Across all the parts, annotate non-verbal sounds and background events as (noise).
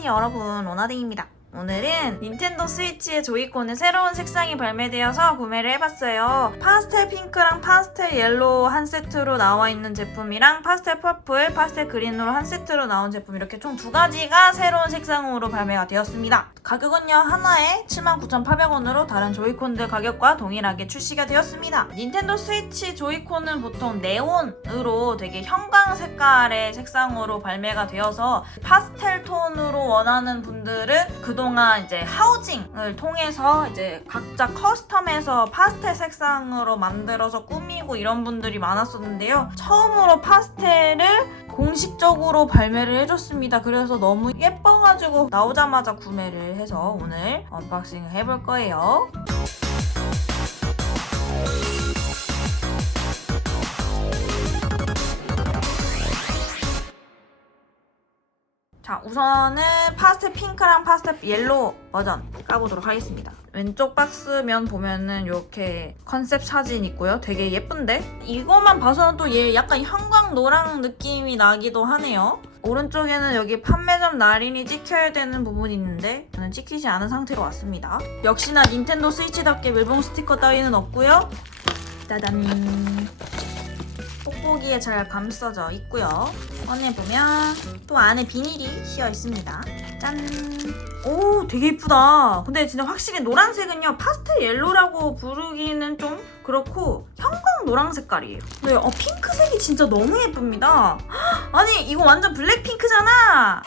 안녕하세요 여러분. 오나딩입니다 오늘은 닌텐도 스위치의 조이콘의 새로운 색상이 발매되어서 구매를 해봤어요. 파스텔 핑크랑 파스텔 옐로우 한 세트로 나와 있는 제품이랑 파스텔 퍼플, 파스텔 그린으로 한 세트로 나온 제품 이렇게 총 두 가지가 새로운 색상으로 발매가 되었습니다. 가격은요 하나에 79,800원으로 다른 조이콘들 가격과 동일하게 출시가 되었습니다. 닌텐도 스위치 조이콘은 보통 네온으로 되게 형광 색깔의 색상으로 발매가 되어서 파스텔 톤으로 원하는 분들은 그 동안 이제 하우징을 통해서 이제 각자 커스텀해서 파스텔 색상으로 만들어서 꾸미고 이런 분들이 많았었는데요. 처음으로 파스텔을 공식적으로 발매를 해줬습니다. 그래서 너무 예뻐가지고 나오자마자 구매를 해서 오늘 언박싱을 해볼 거예요. 자, 우선은 파스텔 핑크랑 파스텔 옐로우 버전 까보도록 하겠습니다. 왼쪽 박스면 보면은 이렇게 컨셉 사진 있고요. 되게 예쁜데? 이것만 봐서는 또 얘 약간 형광 노랑 느낌이 나기도 하네요. 오른쪽에는 여기 판매점 날인이 찍혀야 되는 부분이 있는데 저는 찍히지 않은 상태로 왔습니다. 역시나 닌텐도 스위치답게 밀봉 스티커 따위는 없고요. 짜잔. 뽁뽁이에 잘 감싸져 있고요. 꺼내보면 또 안에 비닐이 씌어 있습니다. 짠! 오, 되게 이쁘다. 근데 진짜 확실히 노란색은요, 파스텔 옐로라고 부르기는 좀 그렇고, 형광 노랑 색깔이에요. 네, 어, 핑크색이 진짜 너무 예쁩니다. 헉, 아니, 이거 완전 블랙핑크잖아!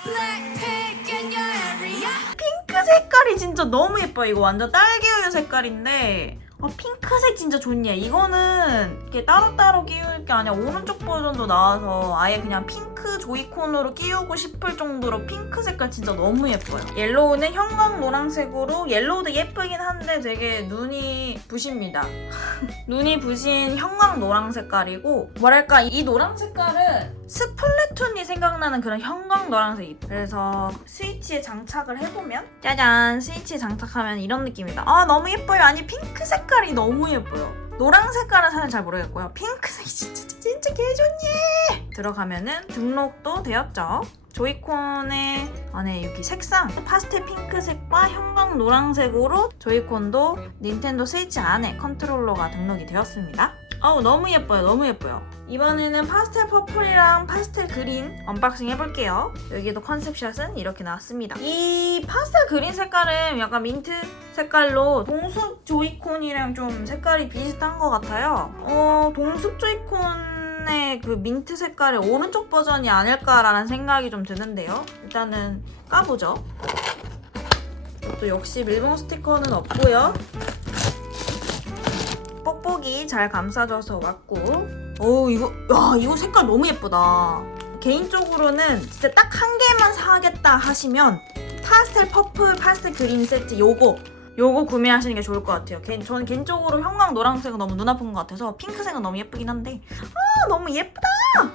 핑크 색깔이 진짜 너무 예뻐요. 이거 완전 딸기우유 색깔인데, 어, 핑크색 진짜 좋네. 이거는 이렇게 따로따로 끼울 게 아니라 오른쪽 버전도 나와서 아예 그냥 핑크 조이콘으로 끼우고 싶을 정도로 핑크 색깔 진짜 너무 예뻐요. 옐로우는 형광 노란색으로 옐로우도 예쁘긴 한데 되게 눈이 부십니다. (laughs) 눈이 부신 형광 노랑 색깔이고 뭐랄까 이 노랑 색깔은 스플래툰이 생각나는 그런 형광 노란색이 그래서 스위치에 장착을 해보면 짜잔 스위치에 장착하면 이런 느낌이다. 아 너무 예뻐요. 아니 핑크 색깔이 너무 예뻐요. 노랑 색깔은 사실 잘 모르겠고요. 핑크색이 진짜 진짜 개좋니 들어가면은 등록도 되었죠? 조이콘의 안에 여기 색상. 파스텔 핑크색과 형광 노란색으로 조이콘도 닌텐도 스위치 안에 컨트롤러가 등록이 되었습니다. 어우 너무 예뻐요 너무 예뻐요. 이번에는 파스텔 퍼플이랑 파스텔 그린 언박싱 해볼게요. 여기도 컨셉샷은 이렇게 나왔습니다. 이 파스텔 그린 색깔은 약간 민트 색깔로 동숲 조이콘이랑 좀 색깔이 비슷한 것 같아요. 어 동숲 조이콘의 그 민트 색깔의 오른쪽 버전이 아닐까라는 생각이 좀 드는데요. 일단은 까보죠. 또 역시 밀봉 스티커는 없고요 뽁뽁이 잘 감싸줘서 왔고. 오 이거 야 이거 색깔 너무 예쁘다. 개인적으로는 진짜 딱 한 개만 사겠다 하시면 파스텔 퍼플 파스텔 그린 세트 요거 요거 구매하시는 게 좋을 것 같아요. 개, 저는 개인적으로 형광 노란색은 너무 눈 아픈 것 같아서 핑크색은 너무 예쁘긴 한데. 아 너무 예쁘다!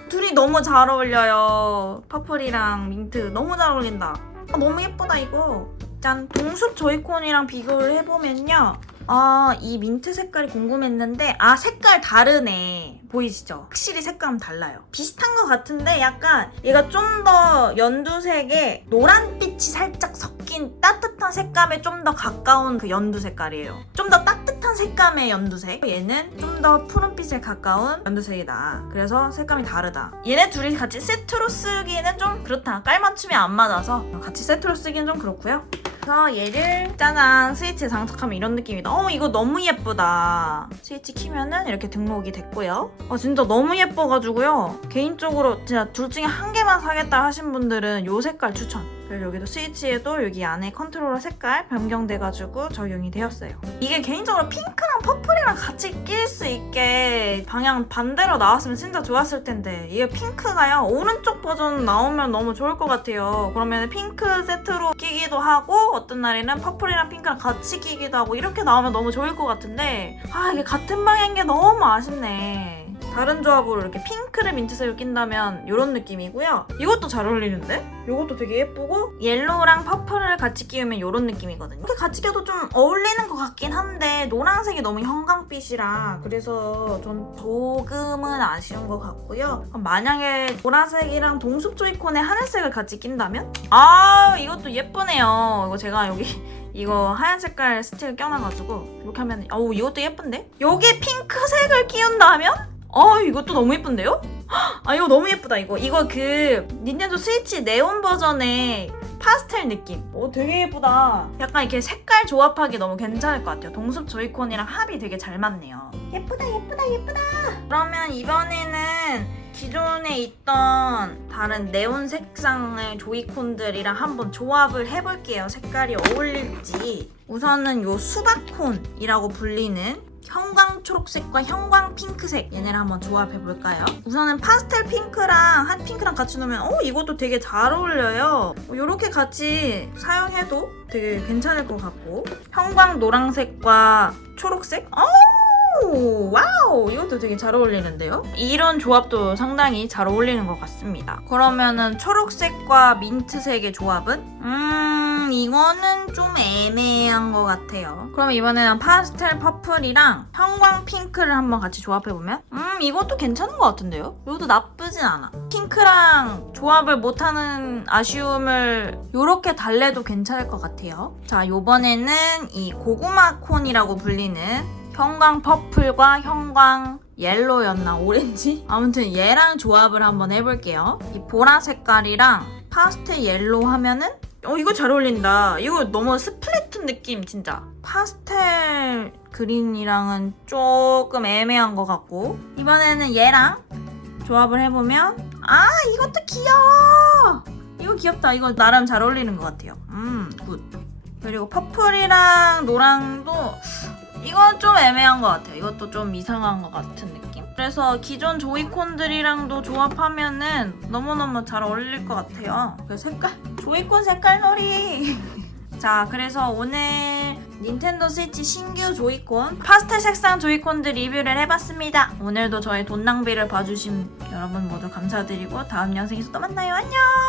둘이 너무 잘 어울려요. 퍼플이랑 민트 너무 잘 어울린다. 아, 너무 예쁘다 이거. 짠 동숲 조이콘이랑 비교를 해보면요 아, 이 민트 색깔이 궁금했는데, 아, 색깔 다르네. 보이시죠? 확실히 색감 달라요. 비슷한 것 같은데, 약간 얘가 좀 더 연두색에 노란빛이 살짝 섞인 따뜻한 색감에 좀 더 가까운 그 연두 색깔이에요. 좀 더 따뜻한 색감의 연두색. 얘는 좀 더 푸른빛에 가까운 연두색이다. 그래서 색감이 다르다. 얘네 둘이 같이 세트로 쓰기는 좀 그렇다. 깔맞춤이 안 맞아서 같이 세트로 쓰기는 좀 그렇고요. 그래서 얘를 짜잔 스위치에 장착하면 이런 느낌이다. 어 이거 너무 예쁘다. 스위치 키면은 이렇게 등록이 됐고요. 아 진짜 너무 예뻐가지고요. 개인적으로 진짜 둘 중에 한 개만 사겠다 하신 분들은 이 색깔 추천. 그리고 여기도 스위치에도 여기 안에 컨트롤러 색깔 변경돼가지고 적용이 되었어요. 이게 개인적으로 핑크랑 퍼플이랑 같이 낄 수 있게 방향 반대로 나왔으면 진짜 좋았을 텐데 이게 핑크가요 오른쪽 버전 나오면 너무 좋을 것 같아요. 그러면 핑크 세트로 끼기도 하고 어떤 날에는 퍼플이랑 핑크랑 같이 끼기도 하고 이렇게 나오면 너무 좋을 것 같은데 아 이게 같은 방향인 게 너무 아쉽네. 다른 조합으로 이렇게 핑크를 민트색을 낀다면 이런 느낌이고요. 이것도 잘 어울리는데? 이것도 되게 예쁘고 옐로우랑 퍼플을 같이 끼우면 이런 느낌이거든요. 이렇게 같이 껴도 좀 어울리는 것 같긴 한데 노란색이 너무 형광빛이라 그래서 전 조금은 아쉬운 것 같고요. 만약에 보라색이랑 동숲 조이콘에 하늘색을 같이 낀다면? 아 이것도 예쁘네요. 이거 제가 여기 (laughs) 이거 하얀 색깔 스틸 껴놔가지고 이렇게 하면 어우 이것도 예쁜데? 여기 핑크색을 끼운다면? 어 이것도 너무 예쁜데요? 아 이거 너무 예쁘다 이거. 이거 그 닌텐도 스위치 네온 버전의 파스텔 느낌. 오 되게 예쁘다. 약간 이렇게 색깔 조합하기 너무 괜찮을 것 같아요. 동숲 조이콘이랑 합이 되게 잘 맞네요. 예쁘다 예쁘다 예쁘다. 그러면 이번에는 기존에 있던 다른 네온 색상의 조이콘들이랑 한번 조합을 해볼게요. 색깔이 어울릴지. 우선은 요 수박콘이라고 불리는 형광 초록색과 형광 핑크색 얘네를 한번 조합해 볼까요? 우선은 파스텔 핑크랑 핫 핑크랑 같이 놓으면 어 이것도 되게 잘 어울려요. 이렇게 같이 사용해도 되게 괜찮을 것 같고 형광 노란색과 초록색 오 와우 이것도 되게 잘 어울리는데요? 이런 조합도 상당히 잘 어울리는 것 같습니다. 그러면은 초록색과 민트색의 조합은 음 이거는 좀 애매한 것 같아요. 그럼 이번에는 파스텔 퍼플이랑 형광 핑크를 한번 같이 조합해보면 음 이것도 괜찮은 것 같은데요? 이것도 나쁘진 않아. 핑크랑 조합을 못하는 아쉬움을 이렇게 달래도 괜찮을 것 같아요. 자 요번에는 이 고구마 콘이라고 불리는 형광 퍼플과 형광 옐로였나 오렌지? (laughs) 아무튼 얘랑 조합을 한번 해볼게요. 이 보라 색깔이랑 파스텔 옐로우 하면은 어 이거 잘 어울린다. 이거 너무 스플래툰 느낌 진짜. 파스텔 그린이랑은 조금 애매한 것 같고 이번에는 얘랑 조합을 해보면 아 이것도 귀여워. 이거 귀엽다. 이거 나름 잘 어울리는 것 같아요. 음 굿. 그리고 퍼플이랑 노랑도 이건 좀 애매한 것 같아요. 이것도 좀 이상한 것 같은 느낌. 그래서 기존 조이콘들이랑도 조합하면은 너무너무 잘 어울릴 것 같아요. 그 색깔, 조이콘 색깔 놀이. (laughs) 자, 그래서 오늘 닌텐도 스위치 신규 조이콘 파스텔 색상 조이콘들 리뷰를 해봤습니다. 오늘도 저의 돈 낭비를 봐주신 여러분 모두 감사드리고 다음 영상에서 또 만나요. 안녕!